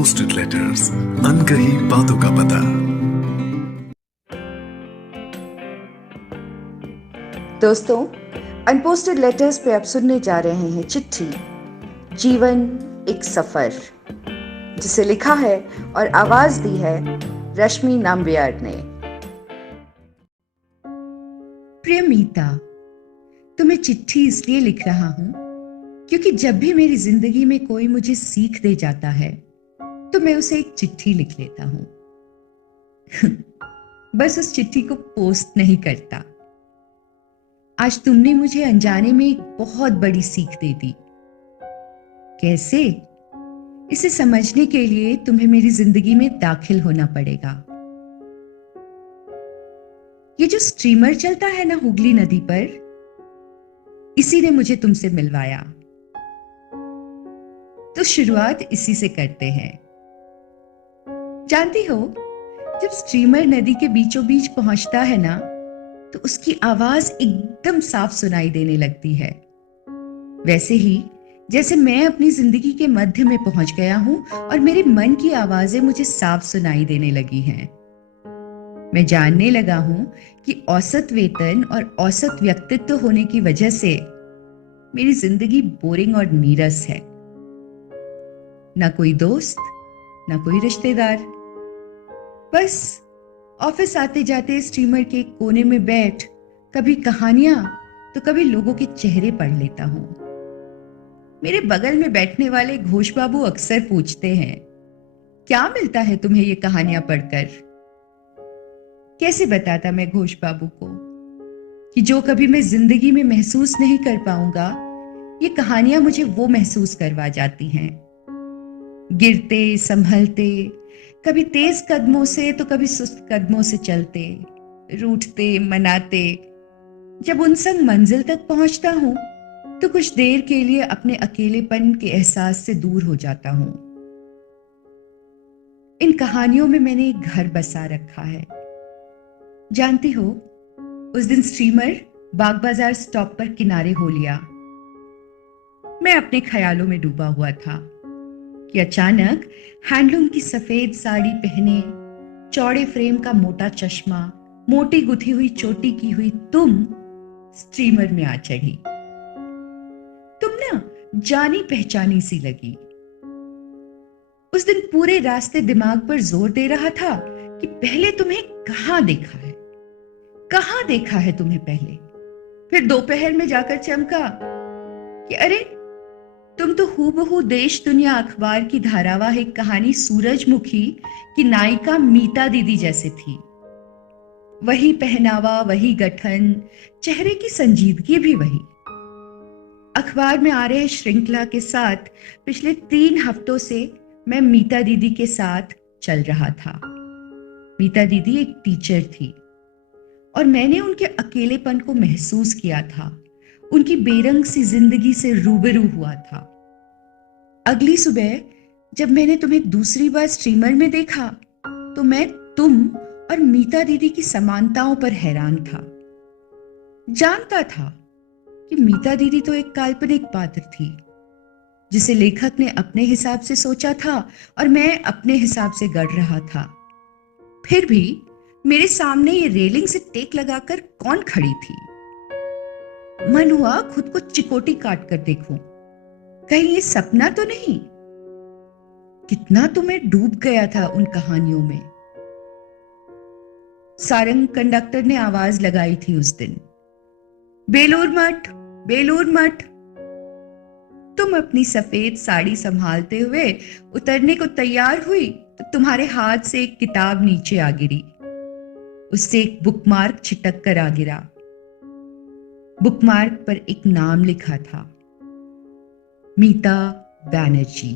Unposted letters, अनकही बातों का पता। दोस्तों, अनपोस्टेड लेटर्स पे आप सुनने जा रहे हैं चिट्ठी, जीवन एक सफर, जिसे लिखा है और आवाज दी है रश्मि नाम्बियार ने। प्रिय मीता, तुम्हें चिट्ठी इसलिए लिख रहा हूं क्योंकि जब भी मेरी जिंदगी में कोई मुझे सीख दे जाता है तो मैं उसे एक चिट्ठी लिख लेता हूं। बस उस चिट्ठी को पोस्ट नहीं करता। आज तुमने मुझे अनजाने में एक बहुत बड़ी सीख दे दी। कैसे? इसे समझने के लिए तुम्हें मेरी जिंदगी में दाखिल होना पड़ेगा। ये जो स्ट्रीमर चलता है ना हुगली नदी पर, इसी ने मुझे तुमसे मिलवाया। तो शुरुआत इसी से करते हैं। जानती हो, जब स्ट्रीमर नदी के बीचों बीच पहुंचता है ना, तो उसकी आवाज एकदम साफ सुनाई देने लगती है। वैसे ही जैसे मैं अपनी जिंदगी के मध्य में पहुंच गया हूं और मेरे मन की आवाजें मुझे साफ सुनाई देने लगी हैं। मैं जानने लगा हूं कि औसत वेतन और औसत व्यक्तित्व होने की वजह से मेरी जिंदगी बोरिंग और नीरस है। ना कोई दोस्त, ना कोई रिश्तेदार। बस ऑफिस आते जाते स्ट्रीमर के कोने में बैठ कभी कहानियां तो कभी लोगों के चेहरे पढ़ लेता हूं। मेरे बगल में बैठने वाले घोष बाबू अक्सर पूछते हैं, क्या मिलता है तुम्हें ये कहानियां पढ़कर? कैसे बताता मैं घोष बाबू को कि जो कभी मैं जिंदगी में महसूस नहीं कर पाऊंगा, ये कहानियां मुझे वो महसूस करवा जाती हैं। गिरते संभलते, कभी तेज कदमों से तो कभी सुस्त कदमों से चलते, रूठते मनाते, जब उन संग मंजिल तक पहुंचता हूं तो कुछ देर के लिए अपने अकेलेपन के एहसास से दूर हो जाता हूं। इन कहानियों में मैंने एक घर बसा रखा है। जानती हो, उस दिन स्ट्रीमर बाग बाजार स्टॉप पर किनारे हो लिया। मैं अपने ख्यालों में डूबा हुआ था कि अचानक हैंडलूम की सफेद साड़ी पहने, चौड़े फ्रेम का मोटा चश्मा, मोटी गुथी हुई चोटी की हुई तुम स्ट्रीमर में आ चढ़ी। तुम ना जानी पहचानी सी लगी। उस दिन पूरे रास्ते दिमाग पर जोर दे रहा था कि पहले तुम्हें कहां देखा है, कहां देखा है तुम्हें पहले। फिर दोपहर में जाकर चमका कि अरे, तुम तो हूबहू देश दुनिया अखबार की धारावाहिक कहानी सूरजमुखी की नायिका मीता दीदी जैसे थी। वही पहनावा, वही गठन, चेहरे की संजीदगी भी वही। अखबार में आ रहे श्रृंखला के साथ पिछले 3 हफ्तों से मैं मीता दीदी के साथ चल रहा था। मीता दीदी एक टीचर थी और मैंने उनके अकेलेपन को महसूस किया था, उनकी बेरंग सी जिंदगी से रूबरू हुआ था। अगली सुबह जब मैंने तुम्हें दूसरी बार स्ट्रीमर में देखा तो मैं तुम और मीता दीदी की समानताओं पर हैरान था। जानता था कि मीता दीदी तो एक काल्पनिक पात्र थी जिसे लेखक ने अपने हिसाब से सोचा था और मैं अपने हिसाब से गढ़ रहा था। फिर भी मेरे सामने ये रेलिंग से टेक लगाकर कौन खड़ी थी? मन हुआ खुद को चिकोटी काट कर देखूं, कहीं ये सपना तो नहीं। कितना तो मैं डूब गया था उन कहानियों में। सारंग कंडक्टर ने आवाज लगाई थी उस दिन, बेलूर मठ, बेलूर मठ। तुम अपनी सफेद साड़ी संभालते हुए उतरने को तैयार हुई तो तुम्हारे हाथ से एक किताब नीचे आ गिरी। उससे एक बुकमार्क छिटक कर आ गिरा। बुकमार्क पर एक नाम लिखा था, मीता बैनर्जी।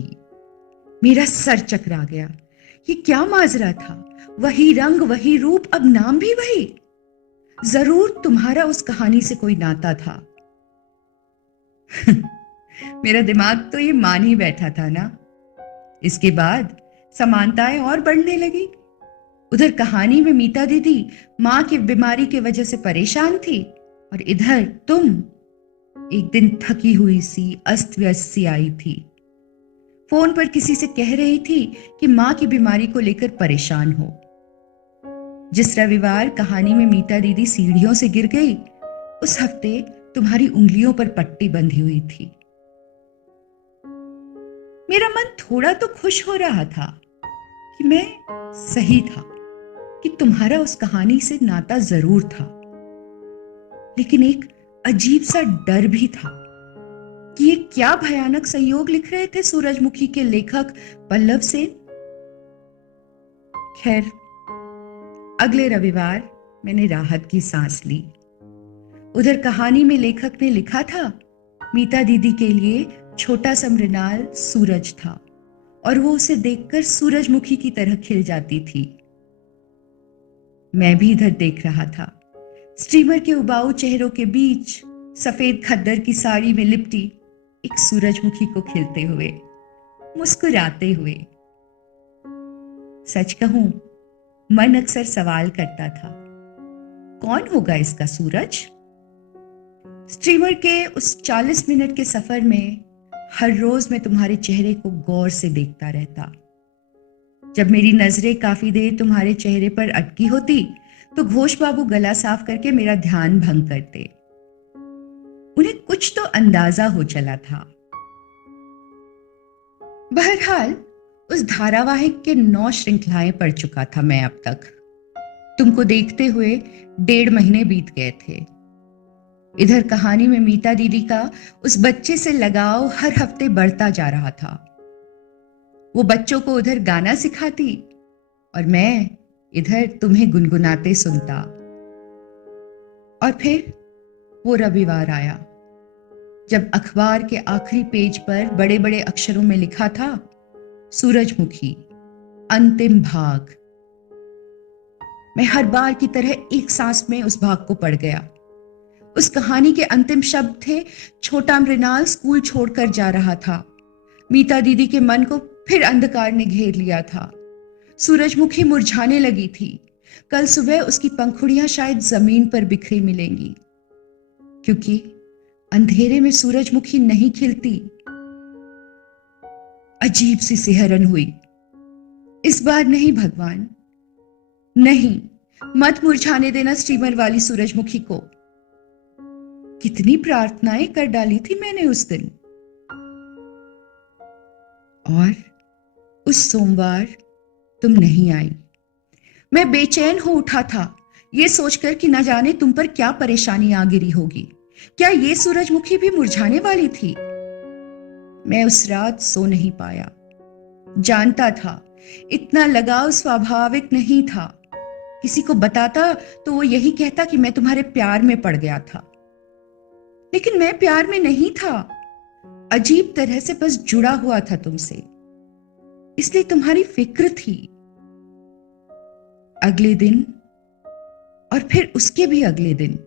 मेरा सर चकरा गया। ये क्या माजरा था? वही रंग, वही रूप, अब नाम भी वही। जरूर तुम्हारा उस कहानी से कोई नाता था। मेरा दिमाग तो ये मान ही बैठा था ना। इसके बाद समानताएं और बढ़ने लगी। उधर कहानी में मीता दीदी मां की बीमारी की वजह से परेशान थी और इधर तुम एक दिन थकी हुई सी, अस्त व्यस्त सी आई थी। फोन पर किसी से कह रही थी कि मां की बीमारी को लेकर परेशान हो। जिस रविवार कहानी में मीता दीदी सीढ़ियों से गिर गई, उस हफ्ते तुम्हारी उंगलियों पर पट्टी बंधी हुई थी। मेरा मन थोड़ा तो खुश हो रहा था कि मैं सही था, कि तुम्हारा उस कहानी से नाता जरूर था, लेकिन एक अजीब सा डर भी था कि ये क्या भयानक संयोग लिख रहे थे सूरजमुखी के लेखक पल्लव सेन। खैर, अगले रविवार मैंने राहत की सांस ली। उधर कहानी में लेखक ने लिखा था, मीता दीदी के लिए छोटा सा मृणाल सूरज था और वो उसे देखकर सूरजमुखी की तरह खिल जाती थी। मैं भी इधर देख रहा था, स्टीमर के उबाऊ चेहरों के बीच सफेद खद्दर की साड़ी में लिपटी एक सूरजमुखी को खिलते हुए, मुस्कुराते हुए। सच कहूं, मन अक्सर सवाल करता था, कौन होगा इसका सूरज? स्टीमर के उस 40 मिनट के सफर में हर रोज मैं तुम्हारे चेहरे को गौर से देखता रहता। जब मेरी नजरें काफी देर तुम्हारे चेहरे पर अटकी होती तो घोष बाबू गला साफ करके मेरा ध्यान भंग करते। उन्हें कुछ तो अंदाजा हो चला था। बहरहाल, उस धारावाहिक के 9 श्रृंखलाएं पढ़ चुका था मैं अब तक। तुमको देखते हुए 1.5 महीने बीत गए थे। इधर कहानी में मीता दीदी का उस बच्चे से लगाव हर हफ्ते बढ़ता जा रहा था। वो बच्चों को उधर गाना सिखाती और मैं इधर तुम्हें गुनगुनाते सुनता। और फिर वो रविवार आया जब अखबार के आखिरी पेज पर बड़े बड़े अक्षरों में लिखा था, सूरजमुखी अंतिम भाग। मैं हर बार की तरह एक सांस में उस भाग को पढ़ गया। उस कहानी के अंतिम शब्द थे, छोटा मृणाल स्कूल छोड़कर जा रहा था। मीता दीदी के मन को फिर अंधकार ने घेर लिया था। सूरजमुखी मुरझाने लगी थी। कल सुबह उसकी पंखुड़ियां शायद जमीन पर बिखरी मिलेंगी, क्योंकि अंधेरे में सूरजमुखी नहीं खिलती। अजीब सी सिहरन हुई। इस बार नहीं भगवान, नहीं, मत मुरझाने देना स्टीमर वाली सूरजमुखी को। कितनी प्रार्थनाएं कर डाली थी मैंने उस दिन। और उस सोमवार तुम नहीं आई। मैं बेचैन हो उठा था, ये सोचकर कि न जाने तुम पर क्या परेशानी आ गिरी होगी। क्या ये सूरजमुखी भी मुरझाने वाली थी? मैं उस रात सो नहीं पाया। जानता था इतना लगाव स्वाभाविक नहीं था। किसी को बताता तो वो यही कहता कि मैं तुम्हारे प्यार में पड़ गया था, लेकिन मैं प्यार में नहीं था। अजीब तरह से बस जुड़ा हुआ था तुमसे, इसलिए तुम्हारी फिक्र थी। अगले दिन और फिर उसके भी अगले दिन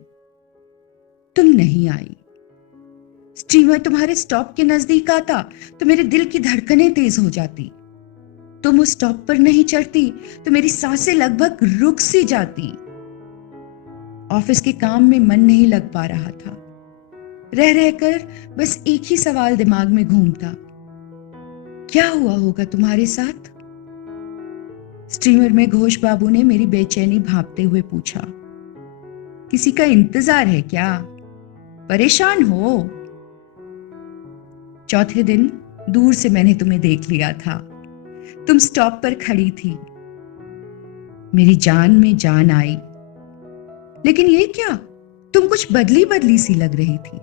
तुम नहीं आई। स्टीमर तुम्हारे स्टॉप के नजदीक आता तो मेरे दिल की धड़कनें तेज हो जाती। तुम उस स्टॉप पर नहीं चढ़ती तो मेरी सांसें लगभग रुक सी जाती। ऑफिस के काम में मन नहीं लग पा रहा था। रह रहकर बस एक ही सवाल दिमाग में घूमता, क्या हुआ होगा तुम्हारे साथ? स्टीमर में घोष बाबू ने मेरी बेचैनी भांपते हुए पूछा, किसी का इंतजार है क्या? परेशान हो? चौथे दिन दूर से मैंने तुम्हें देख लिया था। तुम स्टॉप पर खड़ी थी। मेरी जान में जान आई। लेकिन ये क्या, तुम कुछ बदली बदली सी लग रही थी।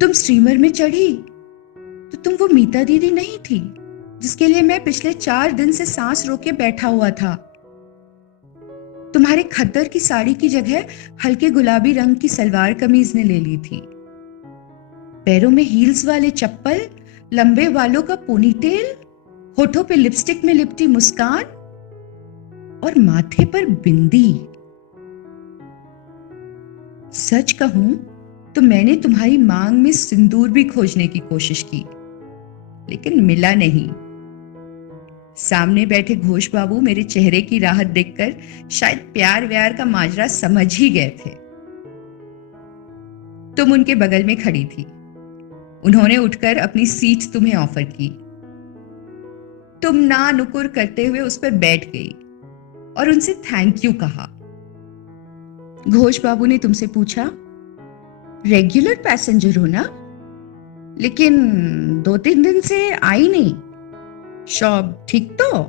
तुम स्टीमर में चढ़ी तो तुम वो मीता दीदी नहीं थी जिसके लिए मैं पिछले 4 दिन से सांस रोके बैठा हुआ था। तुम्हारे खद्दर की साड़ी की जगह हल्के गुलाबी रंग की सलवार कमीज ने ले ली थी। पैरों में हील्स वाले चप्पल, लंबे बालों का पोनीटेल, होठों पे लिपस्टिक में लिपटी मुस्कान और माथे पर बिंदी। सच कहूं तो मैंने तुम्हारी मांग में सिंदूर भी खोजने की कोशिश की, लेकिन मिला नहीं। सामने बैठे घोष बाबू मेरे चेहरे की राहत देखकर शायद प्यार व्यार का माजरा समझ ही गए थे। तुम उनके बगल में खड़ी थी। उन्होंने उठकर अपनी सीट तुम्हें ऑफर की। तुम ना नुकुर करते हुए उस पर बैठ गई और उनसे थैंक यू कहा। घोष बाबू ने तुमसे पूछा, रेगुलर पैसेंजर हो ना, लेकिन 2-3 दिन से आई नहीं, शॉप ठीक तो?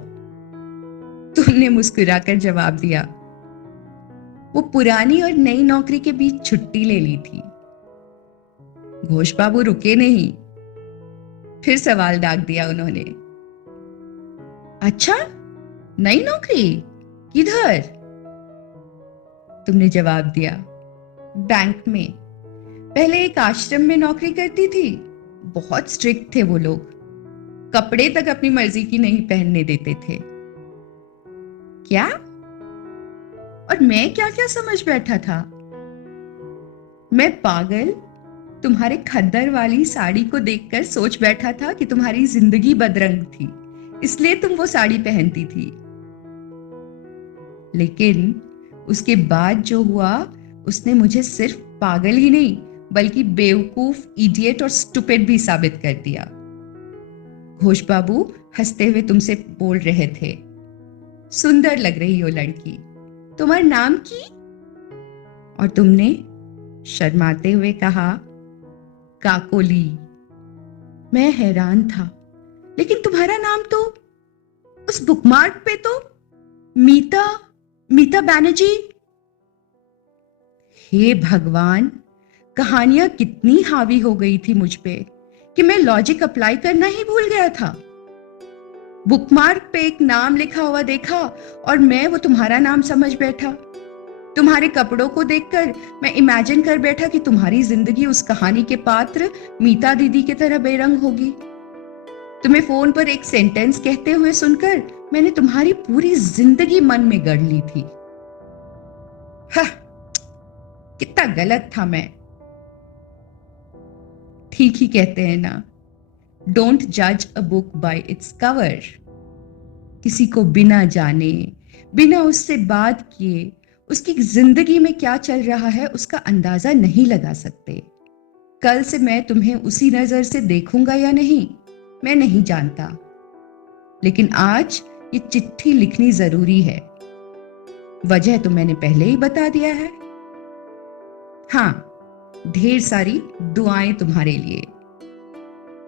तुमने मुस्कुराकर जवाब दिया, वो पुरानी और नई नौकरी के बीच छुट्टी ले ली थी। घोष बाबू रुके नहीं, फिर सवाल दाग दिया उन्होंने, अच्छा, नई नौकरी किधर? तुमने जवाब दिया, बैंक में। पहले एक आश्रम में नौकरी करती थी, बहुत स्ट्रिक्ट थे वो लोग, कपड़े तक अपनी मर्जी की नहीं पहनने देते थे। क्या? और मैं क्या क्या समझ बैठा था। मैं पागल तुम्हारे खद्दर वाली साड़ी को देखकर सोच बैठा था कि तुम्हारी जिंदगी बदरंग थी, इसलिए तुम वो साड़ी पहनती थी। लेकिन उसके बाद जो हुआ उसने मुझे सिर्फ पागल ही नहीं बल्कि बेवकूफ, इडियट और स्टूपिड भी साबित कर दिया। घोष बाबू हंसते हुए तुमसे बोल रहे थे, सुंदर लग रही हो लड़की, तुम्हारा नाम की? और तुमने शर्माते हुए कहा, काकोली। मैं हैरान था, लेकिन तुम्हारा नाम तो उस बुकमार्क पे तो मीता बैनर्जी। हे भगवान, कहानियां कितनी हावी हो गई थी मुझ पे कि मैं लॉजिक अप्लाई करना ही भूल गया था। बुकमार्क पे एक नाम लिखा हुआ देखा और मैं वो तुम्हारा नाम समझ बैठा। तुम्हारे कपड़ों को देखकर मैं इमेजिन कर बैठा कि तुम्हारी जिंदगी उस कहानी के पात्र मीता दीदी की तरह बेरंग होगी। तुम्हें फोन पर एक सेंटेंस कहते हुए सुनकर मैंने तुम्हारी पूरी जिंदगी मन में गढ़ ली थी। कितना गलत था मैं। ठीक ही कहते हैं ना, डोंट जज a book by its cover. किसी को बिना जाने, बिना उससे बात किए उसकी जिंदगी में क्या चल रहा है उसका अंदाजा नहीं लगा सकते। कल से मैं तुम्हें उसी नजर से देखूंगा या नहीं, मैं नहीं जानता, लेकिन आज ये चिट्ठी लिखनी जरूरी है। वजह तो मैंने पहले ही बता दिया है। हाँ, ढेर सारी दुआएं तुम्हारे लिए,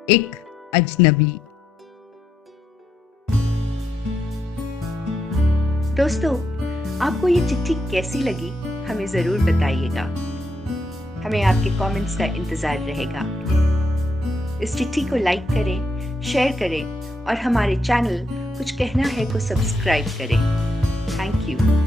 एक अजनबी। दोस्तों, आपको ये चिट्ठी कैसी लगी हमें जरूर बताइएगा। हमें आपके कमेंट्स का इंतजार रहेगा। इस चिट्ठी को लाइक करें, शेयर करें और हमारे चैनल कुछ कहना है को सब्सक्राइब करें। Thank you.